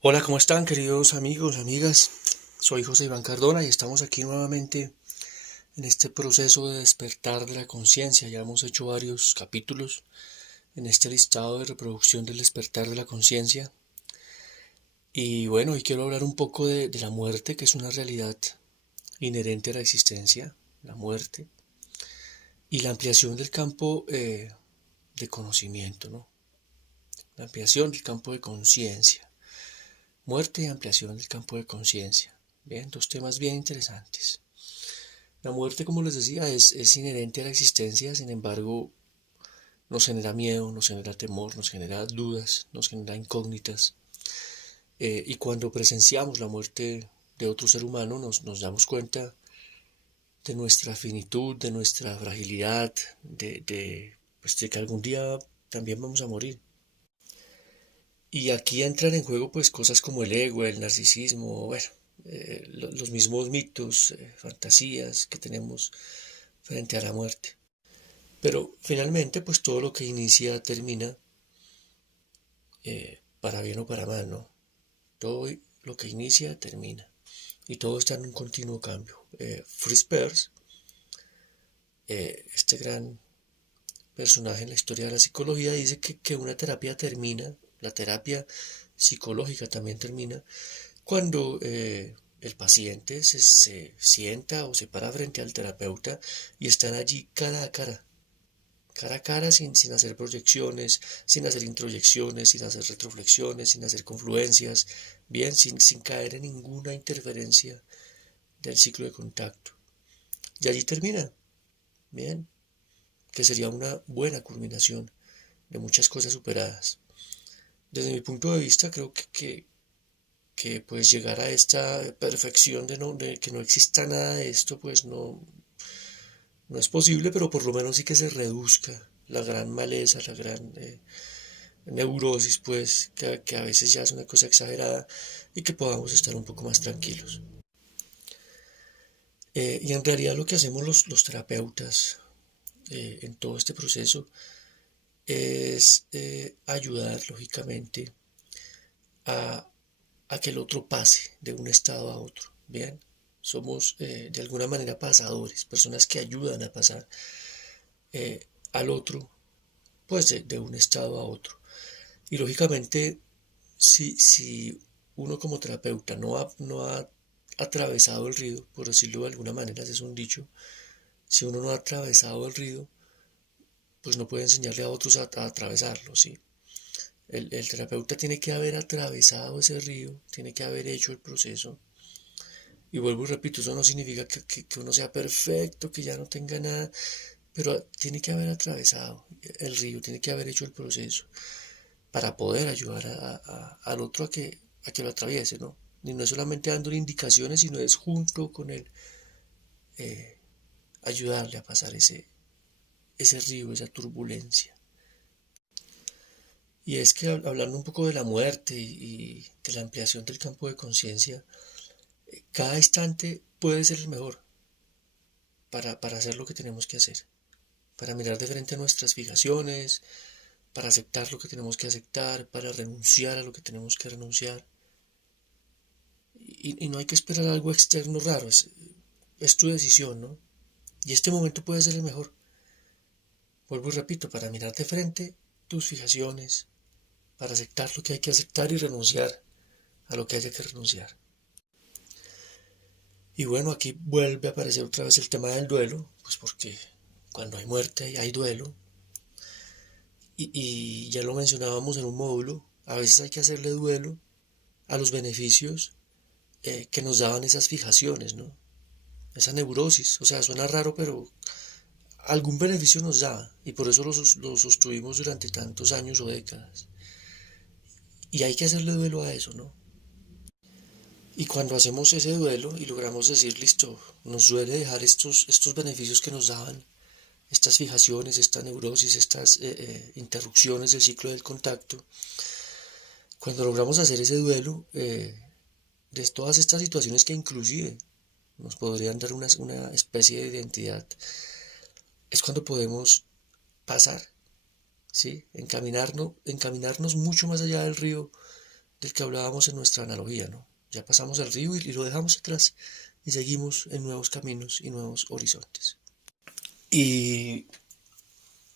Hola, ¿cómo están, queridos amigos, amigas? Soy José Iván Cardona y estamos aquí nuevamente en este proceso de despertar de la conciencia. Ya hemos hecho varios capítulos en este listado de reproducción del despertar de la conciencia. Y bueno, hoy quiero hablar un poco de la muerte, que es una realidad inherente a la existencia, la muerte, y la ampliación del campo de conocimiento, ¿no? La ampliación del campo de conciencia. Muerte y ampliación del campo de conciencia. Bien, dos temas bien interesantes. La muerte, como les decía, es inherente a la existencia, sin embargo, nos genera miedo, nos genera temor, nos genera dudas, nos genera incógnitas. Y cuando presenciamos la muerte de otro ser humano, nos damos cuenta de nuestra finitud, de nuestra fragilidad, pues de que algún día también vamos a morir. Y aquí entran en juego pues cosas como el ego, el narcisismo, bueno, los mismos mitos, fantasías que tenemos frente a la muerte. Pero finalmente, pues todo lo que inicia termina, para bien o para mal, ¿no? Todo lo que inicia termina. Y todo está en un continuo cambio. Fritz Perls, este gran personaje en la historia de la psicología, dice que una terapia termina, la terapia psicológica también termina, cuando el paciente se sienta o se para frente al terapeuta y están allí cara a cara, sin hacer proyecciones, sin hacer introyecciones, sin hacer retroflexiones, sin hacer confluencias, bien, sin caer en ninguna interferencia del ciclo de contacto. Y allí termina, bien, que sería una buena culminación de muchas cosas superadas. Desde mi punto de vista, creo que pues llegar a esta perfección de que no exista nada de esto, pues no es posible, pero por lo menos sí que se reduzca la gran maleza, la gran neurosis, pues, que a veces ya es una cosa exagerada y que podamos estar un poco más tranquilos. Y en realidad lo que hacemos los terapeutas en todo este proceso es ayudar, lógicamente, a, a que el otro pase de un estado a otro. Bien, somos de alguna manera pasadores, personas que ayudan a pasar eh, al otro, pues de un estado a otro. Y lógicamente, si uno como terapeuta no ha atravesado el río, por decirlo de alguna manera, ese es un dicho, si uno no ha atravesado el río, pues no puede enseñarle a otros a atravesarlo, ¿sí? El terapeuta tiene que haber atravesado ese río, tiene que haber hecho el proceso. Y vuelvo y repito, eso no significa que uno sea perfecto, que ya no tenga nada, pero tiene que haber atravesado el río, tiene que haber hecho el proceso para poder ayudar al otro a que lo atraviese, ¿no? Y no es solamente dándole indicaciones, sino es junto con él eh, ayudarle a pasar ese río, esa turbulencia. Y es que hablando un poco de la muerte y de la ampliación del campo de conciencia, cada instante puede ser el mejor para hacer lo que tenemos que hacer, para mirar de frente a nuestras fijaciones, para aceptar lo que tenemos que aceptar, para renunciar a lo que tenemos que renunciar. Y no hay que esperar algo externo raro, es tu decisión, ¿no? Y este momento puede ser el mejor. Vuelvo y repito, para mirar de frente tus fijaciones, para aceptar lo que hay que aceptar y renunciar a lo que haya que renunciar. Y bueno, aquí vuelve a aparecer otra vez el tema del duelo, pues porque cuando hay muerte hay duelo. Y ya lo mencionábamos en un módulo, a veces hay que hacerle duelo a los beneficios que nos daban esas fijaciones, ¿no? Esa neurosis. O sea, suena raro, pero algún beneficio nos daba y por eso lo sostuvimos durante tantos años o décadas. Y hay que hacerle duelo a eso, ¿no? Y cuando hacemos ese duelo y logramos decir, listo, nos duele dejar estos beneficios que nos daban, estas fijaciones, esta neurosis, estas interrupciones del ciclo del contacto, cuando logramos hacer ese duelo de todas estas situaciones que inclusive nos podrían dar una especie de identidad, es cuando podemos pasar, ¿sí? Encaminarnos mucho más allá del río del que hablábamos en nuestra analogía, ¿no? Ya pasamos el río y lo dejamos atrás y seguimos en nuevos caminos y nuevos horizontes. Y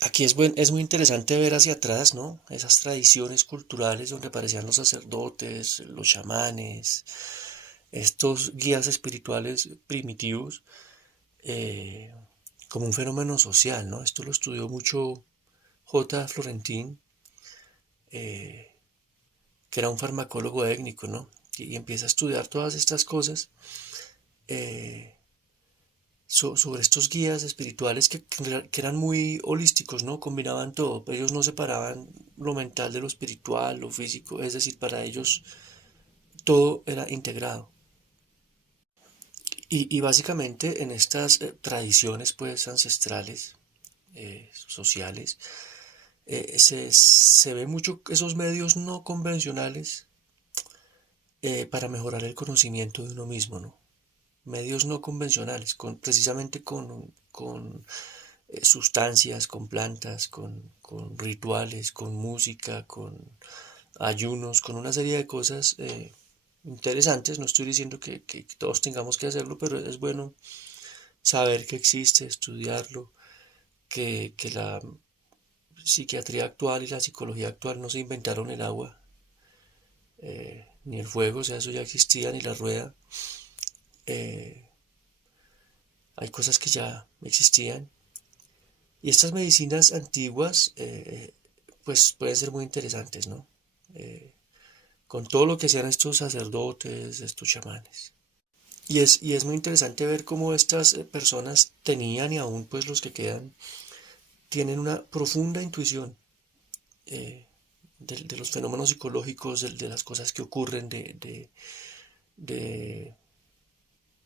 aquí es muy interesante ver hacia atrás, ¿no? Esas tradiciones culturales donde aparecían los sacerdotes, los chamanes, estos guías espirituales primitivos, eh, como un fenómeno social, ¿no? Esto lo estudió mucho J. Florentín, eh, que era un farmacólogo étnico, ¿no? Y empieza a estudiar todas estas cosas eh, sobre estos guías espirituales que eran muy holísticos, ¿no? Combinaban todo, ellos no separaban lo mental de lo espiritual, lo físico, es decir, para ellos todo era integrado. Y básicamente en estas tradiciones pues ancestrales, sociales, se ve mucho esos medios no convencionales para mejorar el conocimiento de uno mismo, ¿no? Medios no convencionales, precisamente con sustancias, con plantas, con rituales, con música, con ayunos, con una serie de cosas interesantes. No estoy diciendo que todos tengamos que hacerlo, pero es bueno saber que existe, estudiarlo, que la psiquiatría actual y la psicología actual no se inventaron el agua, ni el fuego, o sea, eso ya existía, ni la rueda. Eh, Hay cosas que ya existían. Y estas medicinas antiguas, pues pueden ser muy interesantes, ¿no? Eh, con todo lo que hacían estos sacerdotes, estos chamanes. Y es muy interesante ver cómo estas personas tenían y aún pues los que quedan tienen una profunda intuición eh, de los fenómenos psicológicos, de las cosas que ocurren, de de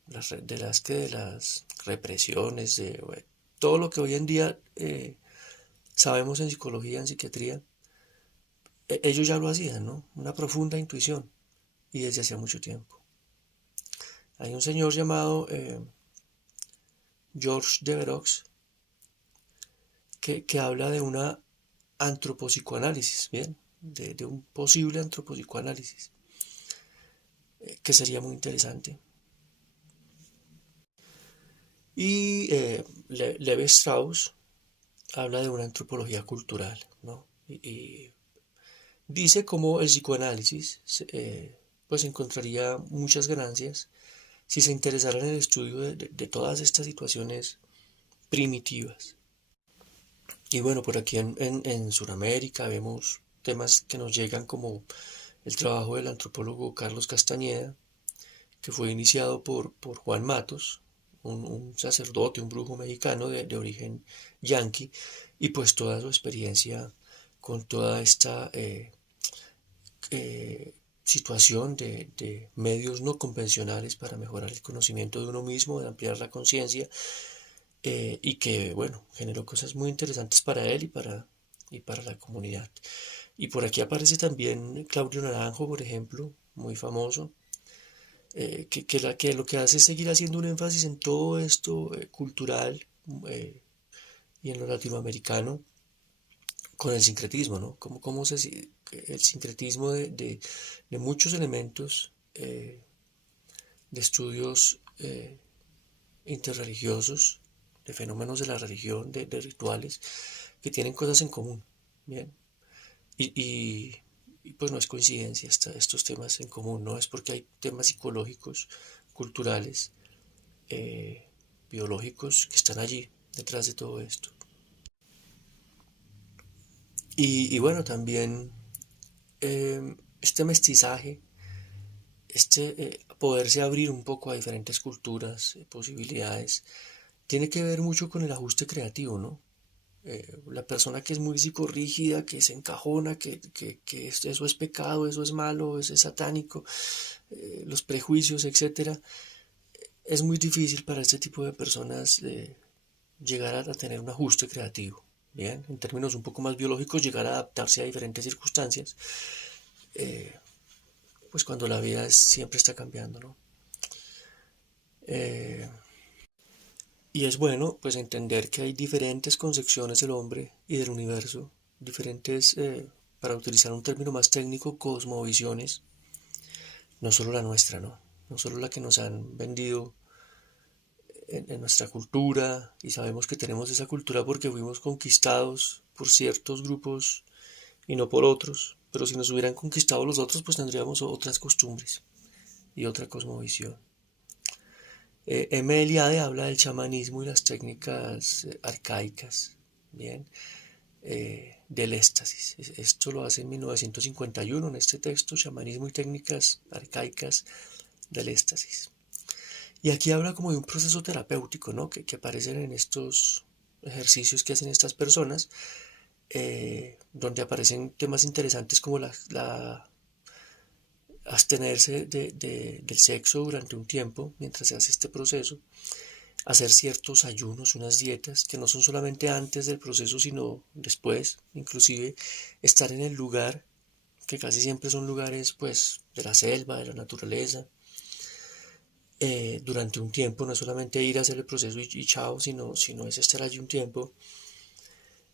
las represiones, bueno, todo lo que hoy en día sabemos en psicología, en psiquiatría, ellos ya lo hacían, ¿no? Una profunda intuición y desde hacía mucho tiempo. Hay un señor llamado George Deverox que habla de una antropopsicoanálisis, ¿bien? De un posible antropopsicoanálisis, que sería muy interesante. Y Levi Strauss habla de una antropología cultural, ¿no? Y dice cómo el psicoanálisis pues encontraría muchas ganancias si se interesara en el estudio de todas estas situaciones primitivas. Y bueno, por aquí en Sudamérica vemos temas que nos llegan como el trabajo del antropólogo Carlos Castañeda, que fue iniciado por Juan Matos, un sacerdote, un brujo mexicano de origen yanqui, y pues toda su experiencia con toda esta situación de medios no convencionales para mejorar el conocimiento de uno mismo, de ampliar la conciencia, y que, bueno, generó cosas muy interesantes para él y para la comunidad. Y por aquí aparece también Claudio Naranjo, por ejemplo, muy famoso, que lo que hace es seguir haciendo un énfasis en todo esto cultural eh, y en lo latinoamericano con el sincretismo, ¿no? El sincretismo de muchos elementos de estudios interreligiosos, de fenómenos de la religión, de rituales, que tienen cosas en común, ¿bien? Y, y, y pues no es coincidencia estos temas en común, no es porque hay temas psicológicos, culturales, eh, biológicos que están allí detrás de todo esto. Y bueno, también este mestizaje, poderse abrir un poco a diferentes culturas, posibilidades, tiene que ver mucho con el ajuste creativo, ¿no? La persona que es muy psicorrígida, que se encajona, que eso es pecado, eso es malo, eso es satánico, los prejuicios, etcétera, es muy difícil para este tipo de personas llegar a tener un ajuste creativo. Bien, en términos un poco más biológicos, llegar a adaptarse a diferentes circunstancias, eh, pues cuando la vida siempre está cambiando, ¿no? Eh, y es bueno, pues entender que hay diferentes concepciones del hombre y del universo, diferentes para utilizar un término más técnico, cosmovisiones, no solo la nuestra, ¿no? No solo la que nos han vendido en nuestra cultura, y sabemos que tenemos esa cultura porque fuimos conquistados por ciertos grupos y no por otros, pero si nos hubieran conquistado los otros, pues tendríamos otras costumbres y otra cosmovisión. M. Eliade habla del chamanismo y las técnicas arcaicas, bien, del éxtasis. Esto lo hace en 1951 en este texto, Chamanismo y técnicas arcaicas del éxtasis. Y aquí habla como de un proceso terapéutico, ¿no? que aparecen en estos ejercicios que hacen estas personas, donde aparecen temas interesantes como la abstenerse del sexo durante un tiempo mientras se hace este proceso, hacer ciertos ayunos, unas dietas que no son solamente antes del proceso sino después, inclusive estar en el lugar, que casi siempre son lugares pues de la selva, de la naturaleza, durante un tiempo, no es solamente ir a hacer el proceso y chao, sino es estar allí un tiempo,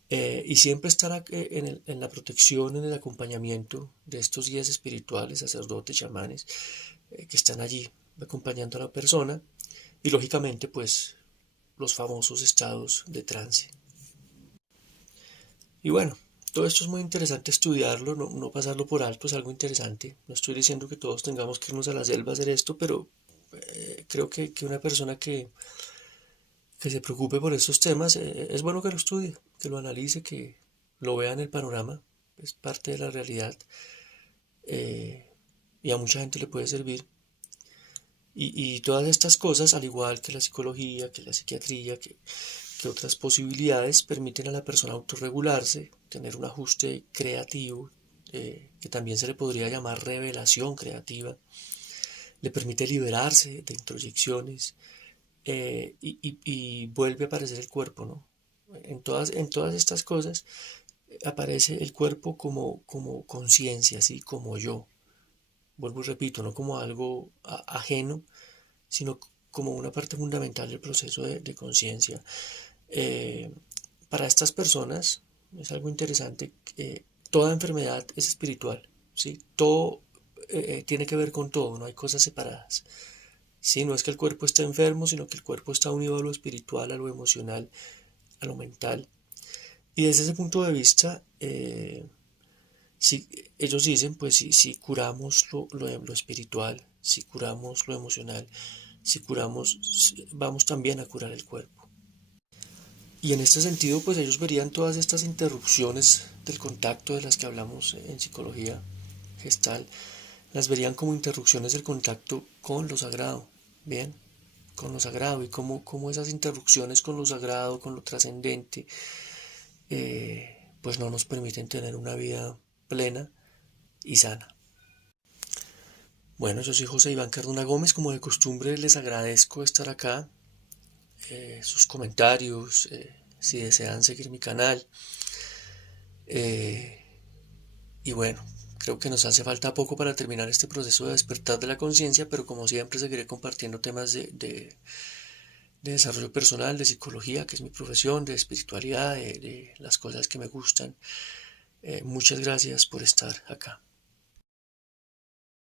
y siempre estar en la protección, en el acompañamiento de estos guías espirituales, sacerdotes, chamanes, que están allí acompañando a la persona, y lógicamente pues los famosos estados de trance. Y bueno, todo esto es muy interesante estudiarlo, no pasarlo por alto, es algo interesante. No estoy diciendo que todos tengamos que irnos a la selva a hacer esto, pero creo que una persona que se preocupe por estos temas, es bueno que lo estudie, que lo analice, que lo vea en el panorama, es parte de la realidad, eh, y a mucha gente le puede servir. Y todas estas cosas, al igual que la psicología, que la psiquiatría, que otras posibilidades, permiten a la persona autorregularse, tener un ajuste creativo, que también se le podría llamar revelación creativa, le permite liberarse de introyecciones, y vuelve a aparecer el cuerpo, ¿no? En todas estas cosas aparece el cuerpo como conciencia, así como yo. Vuelvo y repito, no como algo ajeno, sino como una parte fundamental del proceso de conciencia. Eh, para estas personas es algo interesante, toda enfermedad es espiritual, ¿sí? Todo tiene que ver con todo, no hay cosas separadas. Sí, no es que el cuerpo esté enfermo, sino que el cuerpo está unido a lo espiritual, a lo emocional, a lo mental. Y desde ese punto de vista, si, ellos dicen, pues si curamos lo espiritual, si curamos lo emocional, si curamos, vamos también a curar el cuerpo. Y en este sentido, pues ellos verían todas estas interrupciones del contacto de las que hablamos en psicología gestal, las verían como interrupciones del contacto con lo sagrado, ¿bien? Con lo sagrado, y cómo esas interrupciones con lo sagrado, con lo trascendente, pues no nos permiten tener una vida plena y sana. Bueno, yo soy José Iván Cardona Gómez, como de costumbre les agradezco estar acá, sus comentarios, si desean seguir mi canal, eh, y bueno, creo que nos hace falta poco para terminar este proceso de despertar de la conciencia, pero como siempre seguiré compartiendo temas de desarrollo personal, de psicología, que es mi profesión, de espiritualidad, de las cosas que me gustan. Muchas gracias por estar acá.